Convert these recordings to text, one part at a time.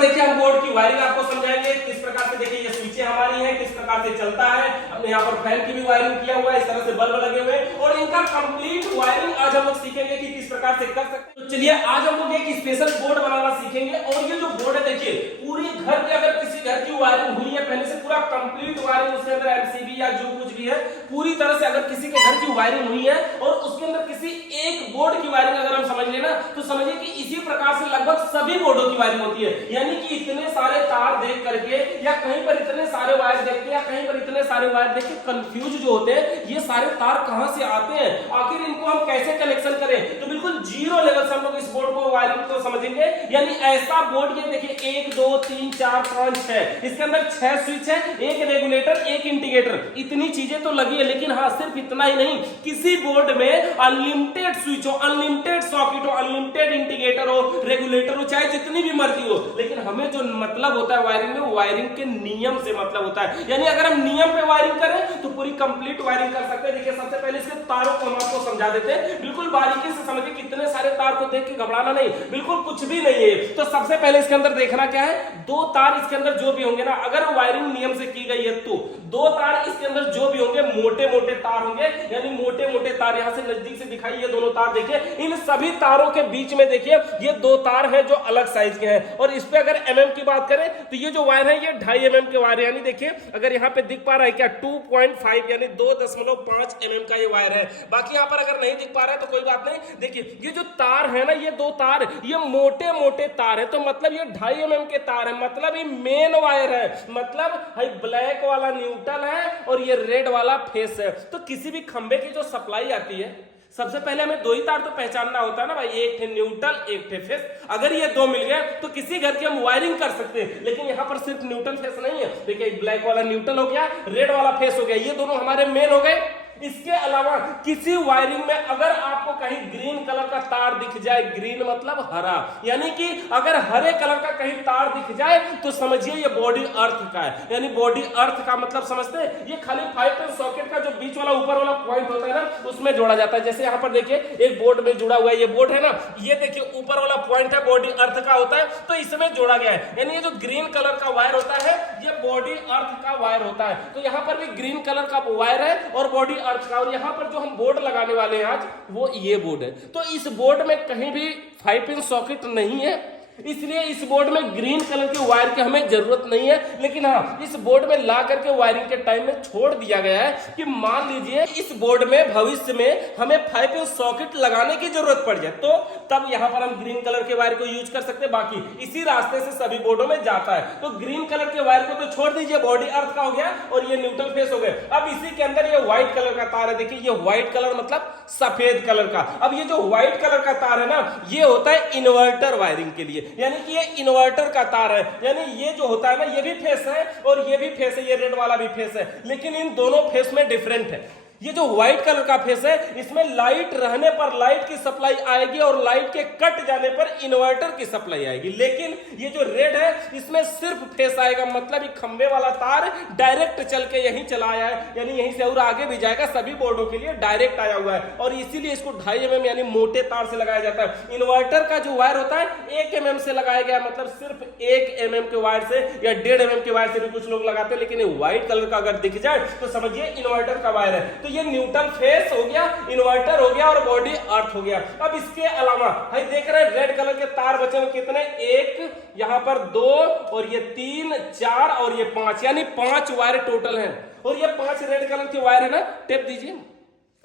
देखिए हम बोर्ड की वायरिंग आपको समझाएंगे, किस प्रकार से देखिए ये स्विचें हमारी हैं, किस प्रकार से चलता है। हमने यहाँ पर फैन की भी वायरिंग किया हुआ है, इस तरह से बल्ब लगे हुए हैं और इनका कंप्लीट वायरिंग आज हम लोग सीखेंगे कि किस प्रकार से कर सकते हैं। तो चलिए आज हम लोग एक स्पेशल बोर्ड बनाना सीखेंगे और ये जो बोर्ड है देखिए पूरी घर के, अगर किसी घर की वायरिंग हुई है पहले से पूरा कंप्लीट वायरिंग, उसके अंदर एमसीबी या जो कुछ भी है पूरी तरह से अगर किसी के घर की वायरिंग हुई है और उसके अंदर किसी एक बोर्ड की वायरिंग अगर हम समझ लेना तो समझिए कि इसी प्रकार से लगभग सभी बोर्डों की वायरिंग होती है। यानी कि इतने सारे तार देख करके या कहीं पर इतने सारे वायर देख के या कहीं पर इतने सारे वायर देख के कंफ्यूज जो होते हैं ये सारे तार कहां से आते हैं, आखिर इनको हम कैसे कनेक्शन करें। तो बिल्कुल जीरो लेवल से हम लोग इस बोर्ड को वायरिंग को समझेंगे। यानी ऐसा बोर्ड ये देखिए 1 2 3 4 5 6, इसके अंदर 6 स्विच है, एक रेगुलेटर, एक इंडिकेटर, इतनी चीजें तो लगी है। लेकिन हाँ सिर्फ इतना ही नहीं, किसी बोर्ड में अनलिमिटेड स्विच हो, अनलिमिटेड सॉकेट हो, अनलिमिटेड इंडिकेटर हो, रेगुलेटर हो, चाहे जितनी भी मर्जी हो, लेकिन हमें जो मतलब होता है वायरिंग में, वायरिंग के नियम से मतलब होता है। यानी अगर हम नियम पे वायरिंग करें तो पूरी कंप्लीट वायरिंग कर सकते हैं। देखिए सबसे पहले इसके तारों को हम आपको समझा देते हैं, बिल्कुल बारीकी से समझिए, कितने सारे तार को देख के घबराना नहीं, बिल्कुल कुछ भी नहीं है। तो सबसे पहले इसके अंदर देखना क्या है, दो तार इसके अंदर जो भी होंगे ना, अगर वायरिंग नियम से की गई है तो दो तार इसके अंदर जो भी होंगे मोटे मोटे तार होंगे। यानी मोटे मोटे तार, यहां से नजदीक से दिखाई ये दोनों तार देखिए, इन सभी तारों के बीच में देखिए ये दो तार हैं जो अलग साइज के हैं। और इस पे अगर एमएम की बात करें तो ये जो वायर है ये 2.5 एमएम के वायर है। यानी देखिए अगर यहाँ पे दिख पा रहा है क्या, 2.5 यानी 2.5 एमएम का ये वायर है। बाकी यहाँ पर अगर नहीं दिख पा रहा है तो कोई बात नहीं। देखिए ये जो तार है ना, ये दो तार ये मोटे मोटे तार है, तो मतलब ये 2.5 एमएम के तार है, मतलब ये मेन वायर है, मतलब ब्लैक वाला न्यूट्रल है और ये रेड वाला फेस है। तो किसी भी खंबे की जो सप्लाई आती है सबसे पहले हमें दो ही तार तो पहचानना होता है ना भाई, एक थे न्यूट्रल एक थे फेस। अगर ये दो मिल गए तो किसी घर की हम वायरिंग कर सकते हैं। लेकिन यहाँ पर सिर्फ न्यूट्रल फेस नहीं है, देखिए ब्लैक वाला न्यूट्रल हो गया, रेड वाला फेस हो गया, ये दोनों हमारे मेन हो गए। इसके अलावा किसी वायरिंग में अगर आपको कहीं ग्रीन कलर का तार दिख जाए, ग्रीन मतलब हरा, यानी कि अगर हरे कलर का कहीं तार दिख जाए तो समझिए ये बॉडी अर्थ का है। यानी बॉडी अर्थ का मतलब समझते हैं, ये खाली 5 पिन सॉकेट का जो बीच वाला ऊपर वाला पॉइंट होता है ना उसमें जोड़ा जाता है। जैसे यहाँ पर देखिए एक बोर्ड में जुड़ा हुआ है, ये बोर्ड है ना, ये देखिए ऊपर वाला पॉइंट है बॉडी अर्थ का होता है, तो इसमें जोड़ा गया है। यानी ये जो ग्रीन कलर का वायर होता है ये बॉडी अर्थ का वायर होता है। तो यहाँ पर भी ग्रीन कलर का वायर है और बॉडी अर्थ का। और यहां पर जो हम बोर्ड लगाने वाले हैं आज वो ये बोर्ड है। तो इस बोर्ड में कहीं भी 5 पिन सॉकेट नहीं है, इसलिए इस बोर्ड में ग्रीन कलर के वायर की हमें जरूरत नहीं है। लेकिन हाँ इस बोर्ड में ला करके वायरिंग के टाइम में छोड़ दिया गया है कि मान लीजिए इस बोर्ड में भविष्य में हमें 5 पिन सॉकेट लगाने की जरूरत पड़ जाए तो तब यहां पर हम ग्रीन कलर के वायर को यूज कर सकते हैं। बाकी इसी रास्ते से सभी बोर्डों में जाता है। तो ग्रीन कलर के वायर को तो छोड़ दीजिए, बॉडी अर्थ का हो गया और ये न्यूट्रल फेस हो गया। अब इसी के अंदर ये व्हाइट कलर का तार है, देखिए ये व्हाइट कलर मतलब सफेद कलर का। अब ये जो व्हाइट कलर का तार है ना ये होता है इन्वर्टर वायरिंग के लिए, यानी कि ये इन्वर्टर का तार है। यानी ये जो होता है ना ये भी फेस है और ये भी फेस है, ये रेड वाला भी फेस है, लेकिन इन दोनों फेस में डिफरेंट है। ये जो व्हाइट कलर का फेस है इसमें लाइट रहने पर लाइट की सप्लाई आएगी और लाइट के कट जाने पर इन्वर्टर की सप्लाई आएगी। लेकिन ये जो रेड है इसमें सिर्फ फेस आएगा, मतलब ये खंबे वाला तार डायरेक्ट चल के यहीं चला आया है, यानी यहीं से और आगे भी जाएगा, सभी बोर्डों के लिए डायरेक्ट आया हुआ है। और इसीलिए इसको 2.5 एमएम यानी मोटे तार से लगाया जाता है। इन्वर्टर का जो वायर होता है 1 एमएम से लगाया गया, मतलब सिर्फ 1 एमएम के वायर से या 1.5 एमएम के वायर से भी कुछ लोग लगाते हैं। लेकिन ये व्हाइट कलर का अगर दिख जाए तो समझिए इन्वर्टर का वायर है। तो ये न्यूट्रल फेस हो गया, इन्वर्टर हो गया और बॉडी अर्थ हो गया। अब इसके अलावा भाई देख रहे हैं रेड कलर के तार बचे हुए कितने, 1 यहां पर 2 और ये 3 4 और ये 5, यानी 5 वायर टोटल हैं। और ये 5 रेड कलर के वायर है ना, टेप दीजिए,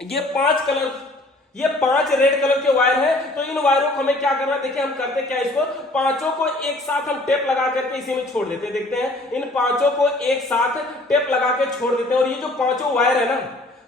ये 5 रेड कलर के वायर हैं। तो इन वायरों को हमें क्या करना है, देखिए हम करते क्या, इसको पांचों को एक साथ हम टेप लगा करके इसी में छोड़ देते हैं। देखते हैं इन पांचों को एक साथ टेप लगा के छोड़ देते हैं। और ये जो पांचों वायर है ना,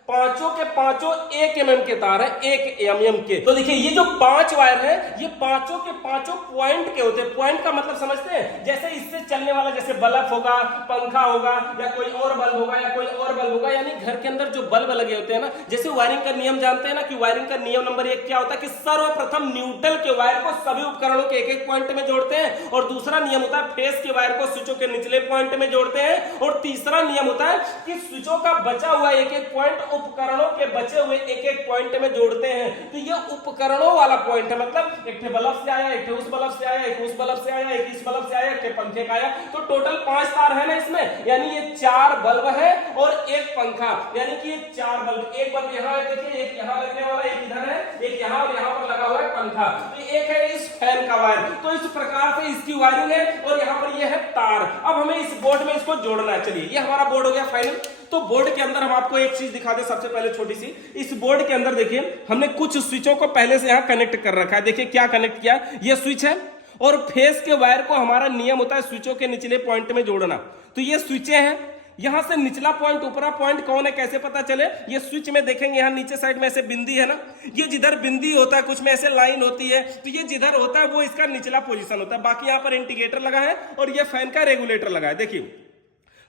पांचों के पांचों 1 एमएम के तार है, 1 एमएम के। तो देखिए ये जो 5 वायर है ये पांचों के पांचों पॉइंट के होते हैं। पॉइंट का मतलब समझते हैं, जैसे इससे चलने वाला, जैसे बल्ब होगा, पंखा होगा, या कोई और बल्ब होगा, या कोई और बल्ब होगा, यानी घर के अंदर जो बल्ब लगे होते हैं ना, जैसे वायरिंग का नियम जानते हैं ना कि वायरिंग का नियम नंबर 1 क्या होता है कि सर्वप्रथम न्यूट्रल के वायर को सभी उपकरणों के एक एक पॉइंट में जोड़ते हैं, और दूसरा नियम होता है फेस के वायर को स्विचों के निचले पॉइंट में जोड़ते हैं, और तीसरा नियम होता है कि स्विचों का बचा हुआ एक एक पॉइंट उपकरणों के बचे हुए एक एक पॉइंट में जोड़ते हैं। तो ये उपकरणों वाला पॉइंट है, मतलब एक बल्ब से आया, एक उस बल्ब से आया, एक उस बल्ब से आया, एक इस बल्ब से आया, एक पंखे का आया, तो टोटल 5 तार है ना इसमें, यानी ये 4 बल्ब है और एक पंखा, यानी कि ये 4 बल्ब, एक बल्ब यहाँ है देखिए, एक यहाँ लगने वाला, एक इधर है, एक यहाँ और यहाँ पर लगा हुआ है पंखा, तो एक है इस फैन का वायर। तो इस प्रकार से इसकी वायरिंग है, और यहाँ पर ये है तार। अब हमें इस बोर्ड में इसको जोड़ना है। चलिए ये हमारा बोर्ड हो गया फाइनल। तो बोर्ड के अंदर हम आपको एक चीज दिखा दे, सबसे पहले छोटी सी, इस बोर्ड के अंदर देखिए हमने कुछ स्विचों को पहले से यहाँ कनेक्ट कर रखा है। देखिए क्या कनेक्ट किया, ये स्विच है, और फेस के वायर को हमारा नियम होता है स्विचों के निचले पॉइंट में जोड़ना। तो ये स्विचें हैं, यहां से निचला पॉइंट ऊपरा पॉइंट कौन है कैसे पता चले, ये स्विच में देखेंगे यहाँ नीचे साइड में ऐसे बिंदी है ना, ये जिधर बिंदी होता है, कुछ में ऐसे लाइन होती है, तो ये जिधर होता है वो इसका निचला पोजीशन होता है। बाकी यहाँ पर इंडिकेटर लगा है और ये फैन का रेगुलेटर लगा है। देखिए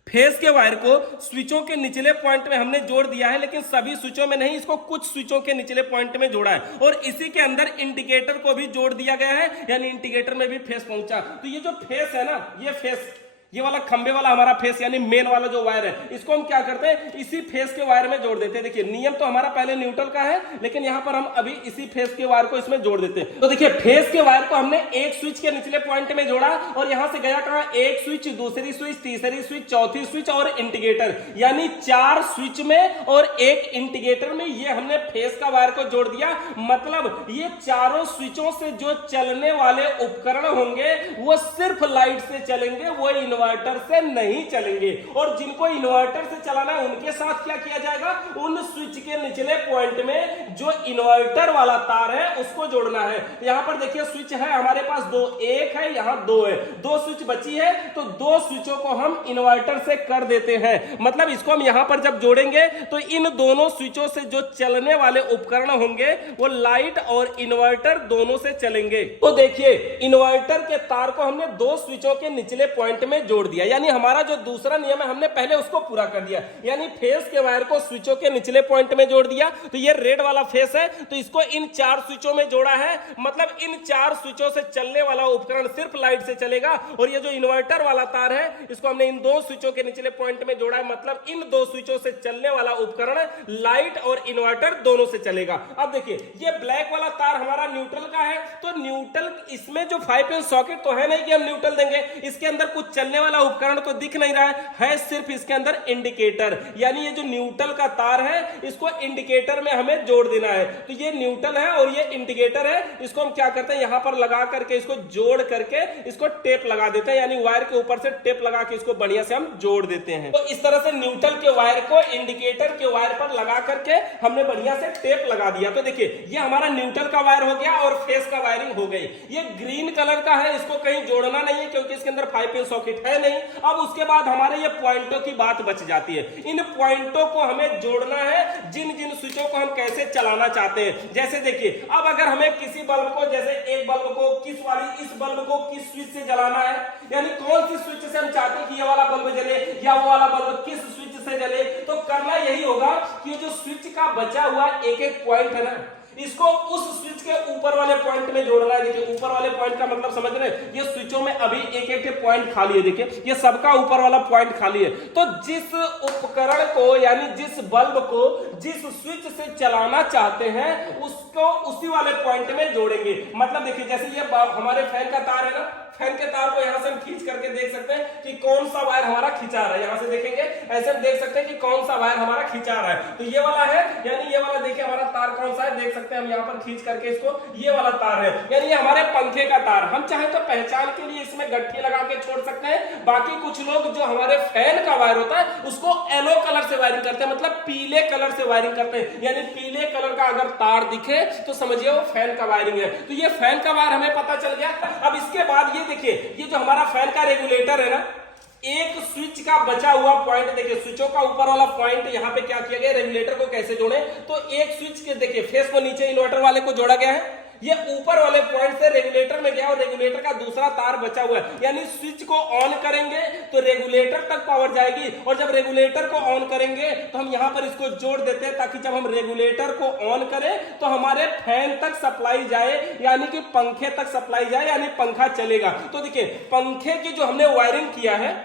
फेस के वायर को स्विचों के निचले पॉइंट में हमने जोड़ दिया है, लेकिन सभी स्विचों में नहीं, इसको कुछ स्विचों के निचले पॉइंट में जोड़ा है, और इसी के अंदर इंडिकेटर को भी जोड़ दिया गया है, यानी इंडिकेटर में भी फेस पहुंचा। तो ये जो फेस है ना, ये फेस, ये वाला खंबे वाला हमारा फेस यानी मेन वाला जो वायर है, इसको हम क्या करते हैं, इसी फेस के वायर में जोड़ देते हैं। देखिए नियम तो हमारा पहले न्यूट्रल का है, लेकिन यहां पर हम अभी इसी फेस के वायर को इसमें जोड़ देते हैं। तो देखिए फेस के वायर को हमने एक स्विच के निचले पॉइंट में जोड़ा, और यहां से गया कहां, एक स्विच, दूसरी स्विच, तीसरी स्विच, चौथी स्विच और इंडिकेटर, यानी 4 स्विच में और एक इंडिकेटर में ये हमने फेस का वायर को जोड़ दिया। मतलब ये चारों स्विचों से जो चलने वाले उपकरण होंगे वो सिर्फ लाइट से चलेंगे, वो इन्वर्टर से नहीं चलेंगे। और जिनको इन्वर्टर से चलाना है उनके साथ क्या किया जाएगा, उन स्विच के निचले पॉइंट में जो इन्वर्टर वाला तार है उसको जोड़ना है। यहां पर देखिए स्विच है हमारे पास 2, एक है यहां 2 है, 2 स्विच बची है, तो 2 स्विचों को हम इन्वर्टर से कर देते हैं। मतलब इसको हम यहां पर जब जोड़ेंगे तो इन दोनों स्विचों से जो चलने वाले उपकरण होंगे वो लाइट और इन्वर्टर दोनों से चलेंगे। तो देखिए इन्वर्टर के तार को हमने 2 स्विचों के निचले पॉइंट में जोड़ दिया, यानी हमारा जो दूसरा नियम है हमने पहले उसको पूरा कर दिया, यानी फेस के वायर को स्विचों के निचले पॉइंट में जोड़ दिया। तो ये रेड वाला फेस है, तो इसको इन 4 स्विचों में जोड़ा है, मतलब इन 4 स्विचों से चलने वाला उपकरण सिर्फ लाइट से चलेगा। और ये जो इन्वर्टर वाला तार है इसको हमने इन 2 स्विचों के निचले पॉइंट में जोड़ा है, मतलब इन 2 स्विचों से चलने वाला उपकरण लाइट और इन्वर्टर दोनों से चलेगा। अब देखिए ये ब्लैक वाला तार हमारा न्यूट्रल का है, तो न्यूट्रल इसमें जो 5 पिन सॉकेट तो है नहीं कि हम न्यूट्रल देंगे, इसके अंदर कुछ चलने वाला उपकरण तो दिख नहीं रहा है सिर्फ इसके अंदर इंडिकेटर, यानी ये जो न्यूट्रल का तार है इसको इंडिकेटर में हमें जोड़ देना है। तो ये न्यूट्रल है और ये इंडिकेटर है, इसको हम क्या करते हैं यहां पर लगा करके इसको जोड़ करके इसको टेप लगा देते हैं, यानी वायर के ऊपर से टेप लगा के इसको बढ़िया से हम जोड़ देते हैं। तो इस तरह से न्यूट्रल के वायर को इंडिकेटर के वायर पर लगा करके हमने बढ़िया से टेप लगा दिया। तो देखिए ये हमारा न्यूट्रल का वायर हो गया और फेस का वायरिंग हो गई। ये ग्रीन कलर का है, इसको कहीं जोड़ना नहीं है क्योंकि इसके अंदर 5 पिन सॉकेट है नहीं। अब उसके बाद हमारे ये पॉइंटों की बात बच जाती है, इन पॉइंटों को हमें जोड़ना है जिन जिन स्विचों को हम कैसे चलाना चाहते हैं। जैसे देखिए अब अगर हमें किसी बल्ब को, जैसे एक बल्ब को किस वाली, इस बल्ब को किस स्विच से जलाना है, यानी कौन सी स्विच से हम चाहते हैं कि ये वाला बल्ब जले या वो वाला बल्ब किस स्विच से जले, तो करना यही होगा कि जो स्विच का बचा हुआ एक एक पॉइंट है ना, इसको उस स्विच के ऊपर वाले पॉइंट में जोड़ना है। देखिए ऊपर वाले पॉइंट का मतलब समझ रहे हैं, ये स्विचों में अभी एक एक पॉइंट खाली है, देखिए ये सबका ऊपर वाला पॉइंट खाली है। तो जिस उपकरण को यानी जिस बल्ब को जिस स्विच से चलाना चाहते हैं उसको उसी वाले पॉइंट में जोड़ेंगे। मतलब देखिए जैसे ये हमारे फैन का तार है ना, फैन के तार को यहां से हम खींच करके देख सकते हैं कि कौन सा वायर हमारा खिंचा रहा है। यहां से देखेंगे ऐसे हम देख सकते हैं कि कौन सा वायर हमारा खिंचा रहा है, तो ये वाला है, यानी ये वाला देखिए हमारा तार कौन सा है, देख सकते हैं हम यहां पर खींच करके इसको, ये वाला तार है, यानी ये हमारे पंखे का तार। हम चाहे तो पहचान के लिए इसमें गट्ठी लगा के छोड़ सकते हैं। बाकी कुछ लोग जो हमारे फैन का वायर होता है उसको येलो कलर से वायरिंग करते हैं, मतलब पीले कलर से वायरिंग करते हैं, यानी पीले कलर का अगर तार दिखे तो समझिए वो फैन का वायरिंग है। तो ये फैन का वायर हमें पता चल गया। अब इसके बाद ये देखिए ये जो हमारा फैन का रेगुलेटर है ना, एक स्विच का बचा हुआ पॉइंट, देखिए स्विचों का ऊपर वाला पॉइंट यहाँ पे क्या किया गया, रेगुलेटर को कैसे जोड़े, तो एक स्विच के देखिए फेस को नीचे इन्वर्टर वाले को जोड़ा गया है, ये ऊपर वाले पॉइंट से रेगुलेटर में गया और रेगुलेटर का दूसरा तार बचा हुआ है, यानी स्विच को ऑन करेंगे तो रेगुलेटर तक पावर जाएगी, और जब रेगुलेटर को ऑन करेंगे तो हम यहां पर इसको जोड़ देते हैं ताकि जब हम रेगुलेटर को ऑन करें तो हमारे फैन तक सप्लाई जाए, यानी कि पंखे तक सप्लाई जाए, यानी पंखा चलेगा। तो देखिए पंखे की जो हमने वायरिंग किया है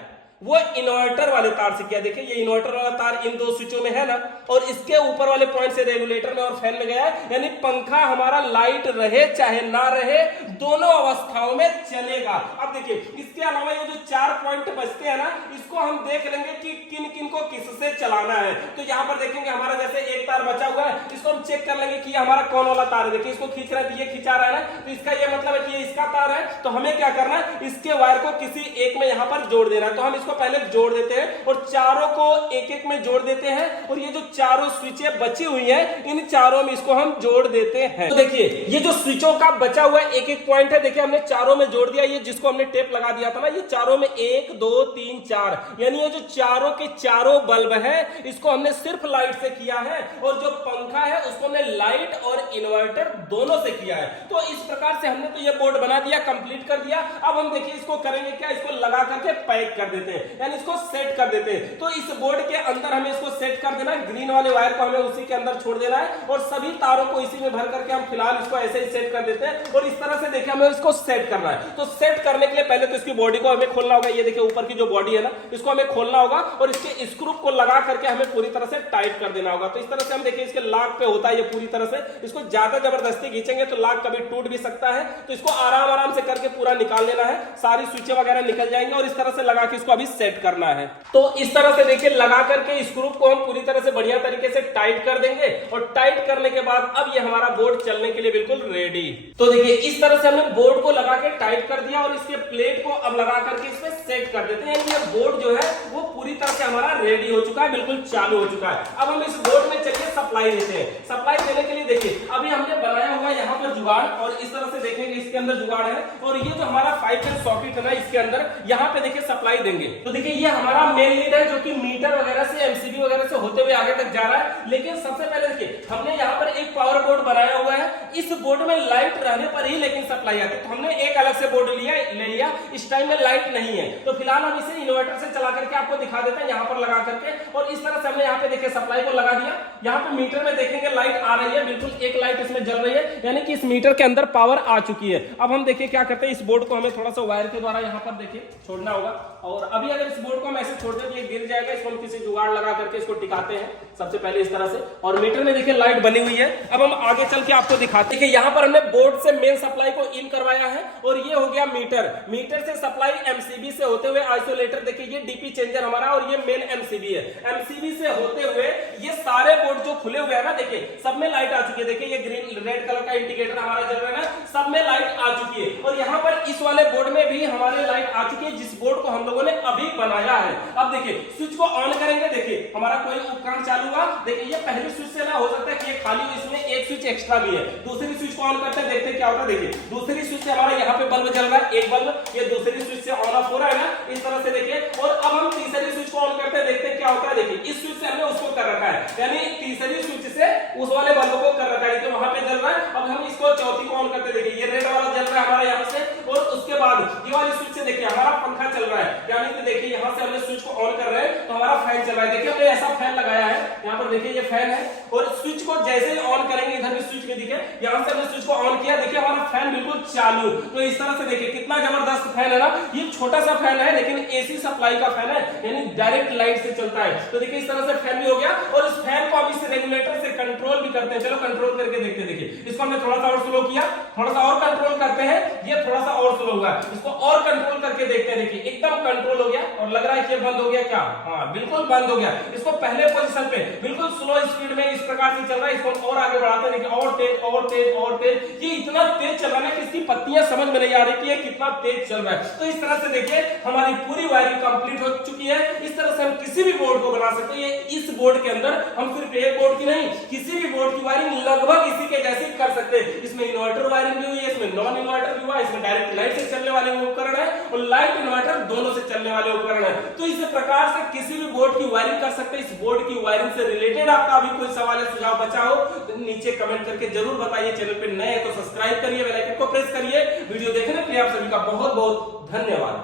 वो इन्वर्टर वाले तार से किया। देखिए ये इन्वर्टर वाला तार इन दो स्विचों में है ना, और इसके ऊपर वाले पॉइंट से रेगुलेटर में और फैन में गया है, यानी पंखा हमारा लाइट रहे चाहे ना रहे दोनों अवस्थाओं में चलेगा। अब देखिए इसके अलावा ये जो 4 पॉइंट बचते हैं ना, इसको हम देख लेंगे कि किन किन को किससे चलाना है। तो यहाँ पर देखेंगे हमारा जैसे एक तार बचा हुआ है, इसको हम चेक कर लेंगे कि हमारा कौन वाला तार है। देखिए इसको खींच रहा है तो ये खिंचा रहा है ना, तो इसका ये मतलब है कि ये इसका तार है। तो हमें क्या करना है, इसके वायर को किसी एक में यहाँ पर जोड़ देना है। तो हम इसको पहले जोड़ देते हैं और चारों को एक एक में जोड़ देते हैं, और ये जो चारों स्विचें बची हुई हैं इन चारों में इसको हम जोड़ देते हैं। तो देखिए ये जो स्विचों का बचा हुआ एक एक पॉइंट है, देखिए हमने चारों में जोड़ दिया। ये जिसको हमने टेप लगा दिया था ना, ये चारों में 1 2 3 4, यानी ये जो चारों के चारों बल्ब है इसको हमने सिर्फ लाइट से किया है, और जो पंखा है उसको हमने लाइट और इन्वर्टर दोनों से किया है। तो इस प्रकार से हमने तो ये बोर्ड बना दिया, कंप्लीट कर दिया। अब हम देखिए इसको करेंगे क्या, इसको लगा करके पैक कर देते हैं, यानी इसको सेट कर देते हैं। तो इस बोर्ड के अंदर हमें इसको सेट कर देना है, ग्रीन वाले वायर को हमें उसी के अंदर छोड़ देना है, और सभी तारों को इसी में भर करके हम फिलहाल इसको ऐसे ही सेट कर देते हैं। और इस तरह से देखिए हमें इसको सेट करना है। तो सेट करने के लिए पहले तो इसकी बॉडी को हमें खोलना होगा। ये देखिए ऊपर की जो बॉडी है ना, इसको हमें खोलना होगा और इसके स्क्रू को लगा करके हमें पूरी तरह से टाइट कर देना होगा। तो इस तरह से हम देखिए इसके लॉक पे होता है ये पूरी तरह से, इसको ज्यादा जबरदस्ती खींचेंगे तो लॉक कभी टूट भी सकता है। तो इसको आराम आराम से करके पूरा निकाल लेना है, सारी स्विचें वगैरह निकल जाएंगे, और इस तरह से लगा के इसको अभी सेट करना है। तो इस तरह से देखिए लगा करके स्क्रू को हम पूरी तरह से बढ़िया तरीके से टाइट कर देंगे, और टाइट करने के बाद अब ये हमारा बोर्ड चलने के लिए बिल्कुल रेडी। तो देखिए इस तरह से हमने बोर्ड को लगा के टाइट कर दिया, और इसके प्लेट को अब लगा करके इसमें सेट कर देते हैं। ये बोर्ड जो है वो पूरी तरह से हमारा रेडी हो चुका है, बिल्कुल चालू हो चुका है। अब हम इस बोर्ड में चलिए सप्लाई देते हैं। सप्लाई देने के लिए देखिए अभी हमने बनाया हुआ यहाँ पर जुगाड़, और इस तरह से देखेंगे इसके अंदर जुगाड़ है, और ये जो हमारा 5 पिन सॉकेट है ना इसके अंदर, यहाँ पे देखिए सप्लाई देंगे। तो देखिए ये हमारा मेन लीड है जो कि मीटर वगैरह से एमसीबी वगैरह से होते हुए आगे तक जा रहा है। लेकिन सबसे पहले देखिए हमने यहाँ पर एक पावर बोर्ड बनाया हुआ है, इस बोर्ड में लाइट रहने पर ही लेकिन सप्लाई आती है। तो हमने एक अलग से बोर्ड ले लिया, इस टाइम में लाइट नहीं है, तो फिलहाल हम इसे इन्वर्टर से चला करके आपको दिखा देते हैं यहाँ पर लगा करके। और इस तरह से हमने यहाँ पे देखिए सप्लाई को लगा दिया। यहाँ पे मीटर में देखेंगे लाइट आ रही है, बिल्कुल एक लाइट इसमें जल रही है, यानी कि इस मीटर के अंदर पावर आ चुकी है। अब हम देखिए क्या करते हैं, इस बोर्ड को हमें थोड़ा सा वायर के द्वारा यहाँ पर देखिए छोड़ना होगा, और अभी अगर इस बोर्ड को हम ऐसे छोड़ दें तो ये गिर जाएगा। इसको हम किसी जुगाड़ लगा करके इसको टिकाते हैं सबसे पहले इस तरह से, और मीटर में देखिए लाइट बनी हुई है। अब हम आगे चल के आपको दिखाते हैं कि यहाँ पर हमने बोर्ड से मेन सप्लाई को इन करवाया है, और ये हो गया मीटर। मीटर से सप्लाई एमसीबी से होते हुए आइसोलेटर, देखिए ये डीपी चेंजर हमारा, और ये मेन एमसीबी है। एमसीबी से होते हुए ये सारे बोर्ड जो खुले हुए हैं ना, देखिए सब में लाइट आ चुकी है। देखिए ये ग्रीन रेड कलर का इंडिकेटर हमारा जल रहा है ना, सब में लाइट आ चुकी है। और यहाँ पर इस वाले बोर्ड में भी हमारे लाइट आ चुकी है, जिस बोर्ड को हम लोगों ने अभी बनाया है। अब देखिए स्विच को ऑन करेंगे, देखिए हमारा कोई उपकरण चालू हुआ। देखिए ये पहली स्विच से ना हो सकता है कि ये खाली हो, इसमें एक स्विच एक्स्ट्रा भी है। दूसरी स्विच को ऑन करते हैं, देखते हैं क्या होता है। देखिए दूसरी स्विच से हमारा यहाँ पे बल्ब जल रहा है, एक बल्ब, ये दूसरी स्विच से ऑन ऑफ हो रहा है ना, इस तरह से देखिए। और अब हम तीसरी स्विच को ऑन करते हैं, देखते हैं क्या होता है। देखिए इस स्विच से हमने उसको कर रखा है, यानी तीसरी स्विच से उस वाले बल्ब को कर रखा है, तो वहां पे जल रहा है। अब हम इसको चौथी को ऑन करते हैं, देखिए ये रेड वाला जल रहा है हमारा यहाँ से, और उसके बाद ये वाली स्विच से देखिए हमारा पंखा चल रहा है, यानी कि देखिए यहाँ से हमने स्विच को ऑन कर रहे हैं तो हमारा फैन चल रहा है। देखिए हमने ऐसा फैन लगाया है, यहाँ पर देखिए ये फैन है, और स्विच को जैसे ही ऑन करेंगे, इधर भी स्विच में दिखे, यहाँ से हमने स्विच को ऑन किया, देखिए हमारा फैन बिल्कुल चालू। तो इस तरह से देखिए कितना जबरदस्त फैन है ना। ये छोटा सा फैन है लेकिन एसी सप्लाई का फैन है, यानी डायरेक्ट लाइट से चलता है। तो देखिए इस तरह से फैन भी हो गया, और इस फैन को अब इस रेगुलेटर से कंट्रोल भी करते हैं। चलो कंट्रोल करके देखते हैं। देखिए इसको हमने थोड़ा सा और स्लो किया, थोड़ा सा और कंट्रोल करते हैं, ये थोड़ा सा और स्लो हुआ, इसको और कंट्रोल करके देखते हैं। देखिए एकदम कंट्रोल हो गया, और लग रहा है कि बंद हो गया क्या? हाँ बिल्कुल बंद हो गया। इसको पहले पोजीशन पे बिल्कुल स्लो स्पीड में इस प्रकार से चल रहा है, इसको और आगे बढ़ाते हैं, और तेज और तेज और तेज। ये इतना तेज चल रहा है कि इसकी पत्तियां समझ में नहीं आ रही कि ये कितना तेज चल रहा है। तो इस तरह से देखिए हमारी पूरी वायरिंग कंप्लीट हो चुकी है। इस तरह से हम किसी भी बोर्ड को बना सकते हैं। इस बोर्ड के अंदर हम सिर्फ एक बोर्ड की नहीं, किसी भी बोर्ड की वायरिंग लगभग इसी के जैसी कर सकते हैं। इसमें इन्वर्टर वायरिंग भी हुई है, इसमें नॉन इन्वर्टर भी हुआ, इसमें डायरेक्ट लाइट से चलने वाले उपकरण है, और लाइट इन्वर्टर दोनों से चलने वाले उपकरण है। तो इस प्रकार से किसी भी बोर्ड की वायरिंग कर सकते हैं। इस बोर्ड की वायरिंग से रिलेटेड आपका अभी कोई सवाल या सुझाव बचा हो तो नीचे कमेंट करके जरूर बताइए। चैनल पे नए हैं तो सब्सक्राइब करिए, बेल आइकन को प्रेस करिए। वीडियो देखने के लिए आप सभी का बहुत बहुत धन्यवाद।